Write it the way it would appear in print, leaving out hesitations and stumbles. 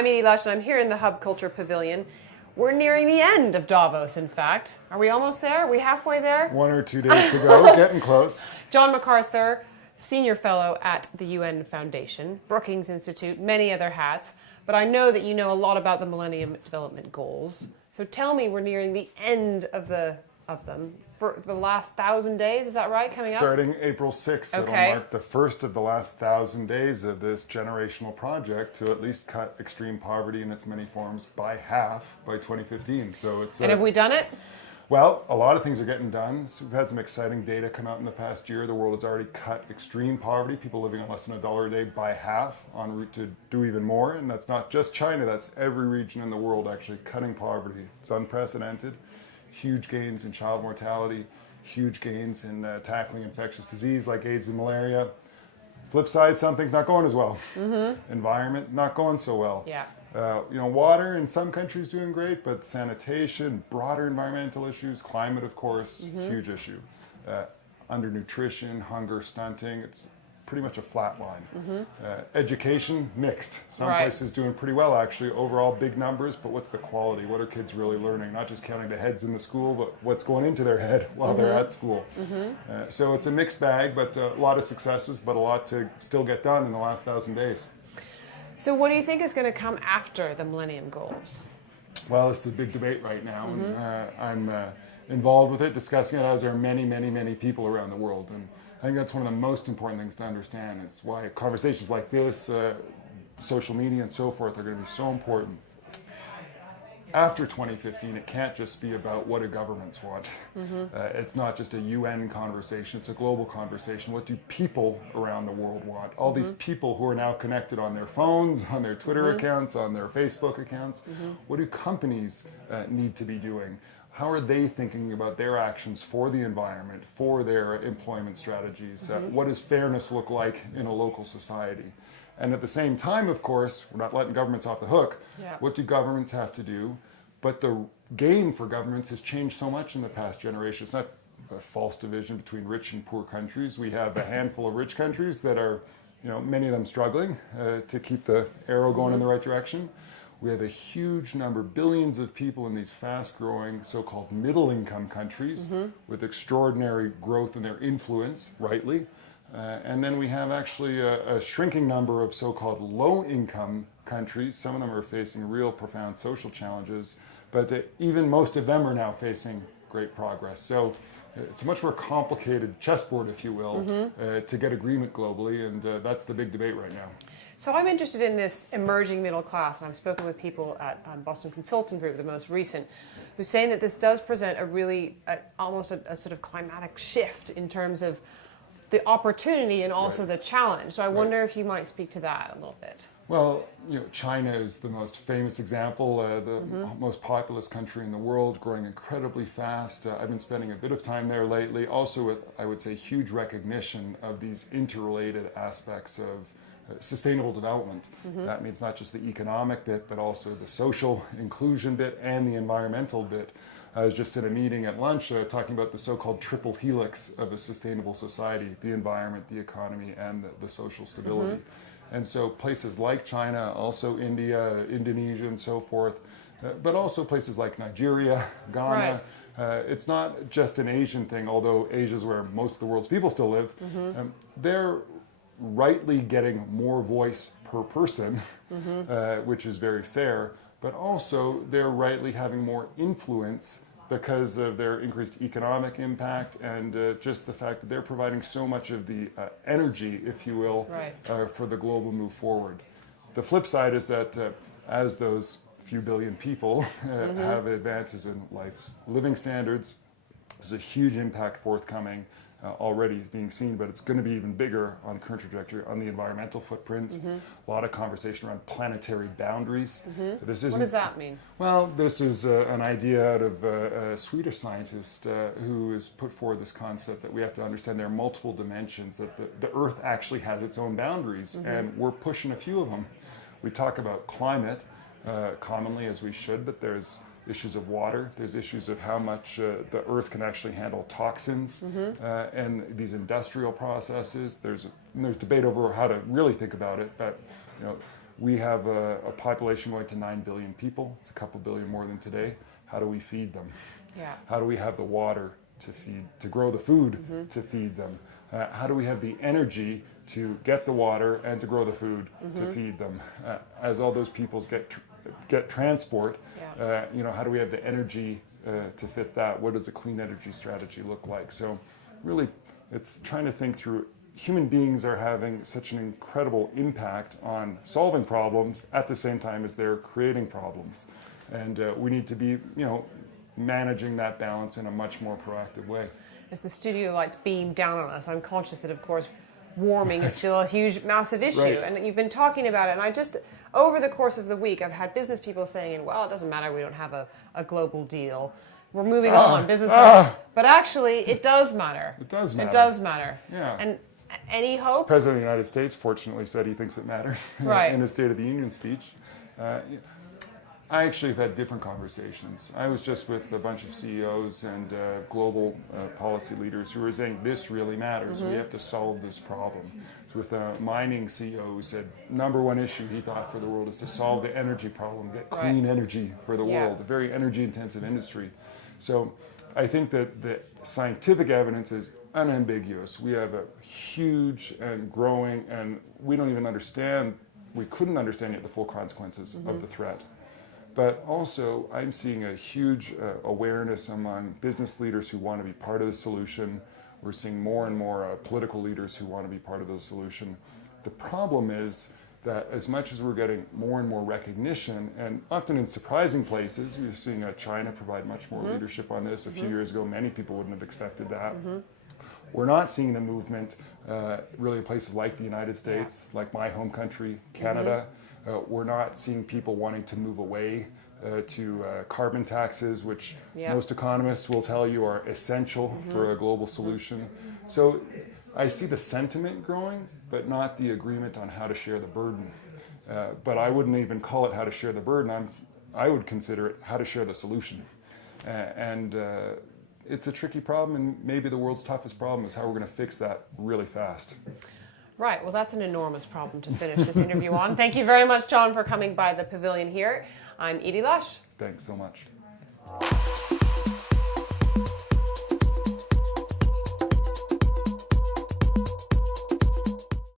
I'm Edie Lush, and I'm here in the Hub Culture Pavilion. We're nearing the end of Davos, in fact. Are we almost there? Are we halfway there? 1 or 2 days to go, getting close. John McArthur, Senior Fellow at the UN Foundation, Brookings Institute, many other hats. But I know that you know a lot about the Millennium Development Goals. So tell me, we're nearing the end of them for the last 1,000 days, is that right, coming up? Starting April 6th, Okay. It'll mark the first of the last 1,000 days of this generational project to at least cut extreme poverty in its many forms by half by 2015. So it's And have we done it? Well, a lot of things are getting done. So we've had some exciting data come out in the past year. The world has already cut extreme poverty, people living on less than $1 a day, by half, en route to do even more. And that's not just China, that's every region in the world actually cutting poverty. It's unprecedented. Huge gains in child mortality, huge gains in tackling infectious disease like AIDS and malaria. Flip side, something's not going as well. Environment, not going so well. Yeah. Water in some countries doing great, but sanitation, broader environmental issues, climate, of course, huge issue. Undernutrition, hunger, stunting, it's pretty much a flat line. Education, mixed. Some Right. places doing pretty well, actually. Overall, big numbers, but what's the quality? What are kids really learning? Not just counting the heads in the school, but what's going into their head while they're at school. So it's a mixed bag, but a lot of successes, but a lot to still get done in the last 1,000 days. So what do you think is going to come after the Millennium Goals? Well, it's a big debate right now, and I'm involved with it, discussing it, as are many, many, many people around the world. And I think that's one of the most important things to understand. It's why conversations like this, social media and so forth, are going to be so important. After 2015, it can't just be about what do governments want. It's not just a UN conversation, it's a global conversation. What do people around the world want? All these people who are now connected on their phones, on their Twitter accounts, on their Facebook accounts. What do companies need to be doing? How are they thinking about their actions for the environment, for their employment strategies? What does fairness look like in a local society? And at the same time, of course, we're not letting governments off the hook. Yeah. What do governments have to do? But the game for governments has changed so much in the past generation. It's not a false division between rich and poor countries. We have a handful of rich countries that are, many of them struggling to keep the arrow going in the right direction. We have a huge number, billions of people in these fast-growing so-called middle-income countries with extraordinary growth in their influence, rightly. And then we have actually a shrinking number of so-called low-income countries. Some of them are facing real profound social challenges, but even most of them are now facing great progress. So it's a much more complicated chessboard, if you will, to get agreement globally, and that's the big debate right now. So I'm interested in this emerging middle class, and I've spoken with people at Boston Consulting Group, the most recent, who's saying that this does present a really, almost a sort of climatic shift in terms of the opportunity and also the challenge. So I wonder if you might speak to that a little bit. Well, China is the most famous example, the most populous country in the world, growing incredibly fast. I've been spending a bit of time there lately, also with, I would say, huge recognition of these interrelated aspects of sustainable development. That means not just the economic bit, but also the social inclusion bit and the environmental bit. I was just in a meeting at lunch talking about the so-called triple helix of a sustainable society: the environment, the economy, and the social stability. And so places like China, also India, Indonesia, and so forth, but also places like Nigeria, Ghana. It's not just an Asian thing, although Asia is where most of the world's people still live. They're rightly getting more voice per person, which is very fair, but also they're rightly having more influence because of their increased economic impact and just the fact that they're providing so much of the energy, if you will, for the global move forward. The flip side is that as those few billion people have advances in life's living standards, there's a huge impact forthcoming. Already is being seen, but it's going to be even bigger on the current trajectory on the environmental footprint. A lot of conversation around planetary boundaries. What does that mean? Well, this is an idea out of a Swedish scientist who has put forward this concept that we have to understand there are multiple dimensions, that the Earth actually has its own boundaries, and we're pushing a few of them. We talk about climate commonly, as we should, but there's issues of water, there's issues of how much the earth can actually handle toxins and these industrial processes. There's debate over how to really think about it, but We have a population going to 9 billion people. It's a couple billion more than today. How do we feed them? Yeah. How do we have the water to grow the food to feed them? How do we have the energy to get the water and to grow the food to feed them? As all those peoples get transport, how do we have the energy to fit that? What does a clean energy strategy look like? So really, it's trying to think through. Human beings are having such an incredible impact on solving problems at the same time as they're creating problems. And we need to be, managing that balance in a much more proactive way. As the studio lights beam down on us, I'm conscious that, of course, warming is still a huge, massive issue. Right. And you've been talking about it. And over the course of the week, I've had business people saying, well, it doesn't matter, we don't have a global deal. We're moving on, business. But actually, it does matter. It does matter. It does matter. Yeah. And any hope? The President of the United States fortunately said he thinks it matters in his State of the Union speech. I actually have had different conversations. I was just with a bunch of CEOs and global policy leaders who were saying this really matters. We have to solve this problem. So with a mining CEO who said number one issue he thought for the world is to solve the energy problem, get clean energy for the world, a very energy intensive industry. So I think that the scientific evidence is unambiguous. We have a huge and growing, and we don't even understand, we couldn't understand yet the full consequences of the threat. But also, I'm seeing a huge awareness among business leaders who want to be part of the solution. We're seeing more and more political leaders who want to be part of the solution. The problem is that as much as we're getting more and more recognition, and often in surprising places, we're seeing China provide much more leadership on this. A few years ago, many people wouldn't have expected that. We're not seeing the movement really in places like the United States, like my home country, Canada. We're not seeing people wanting to move away to carbon taxes, which most economists will tell you are essential for a global solution. So I see the sentiment growing, but not the agreement on how to share the burden. But I wouldn't even call it how to share the burden. I would consider it how to share the solution. And it's a tricky problem, and maybe the world's toughest problem is how we're going to fix that really fast. Right. Well, that's an enormous problem to finish this interview on. Thank you very much, John, for coming by the Pavilion here. I'm Edie Lush. Thanks so much.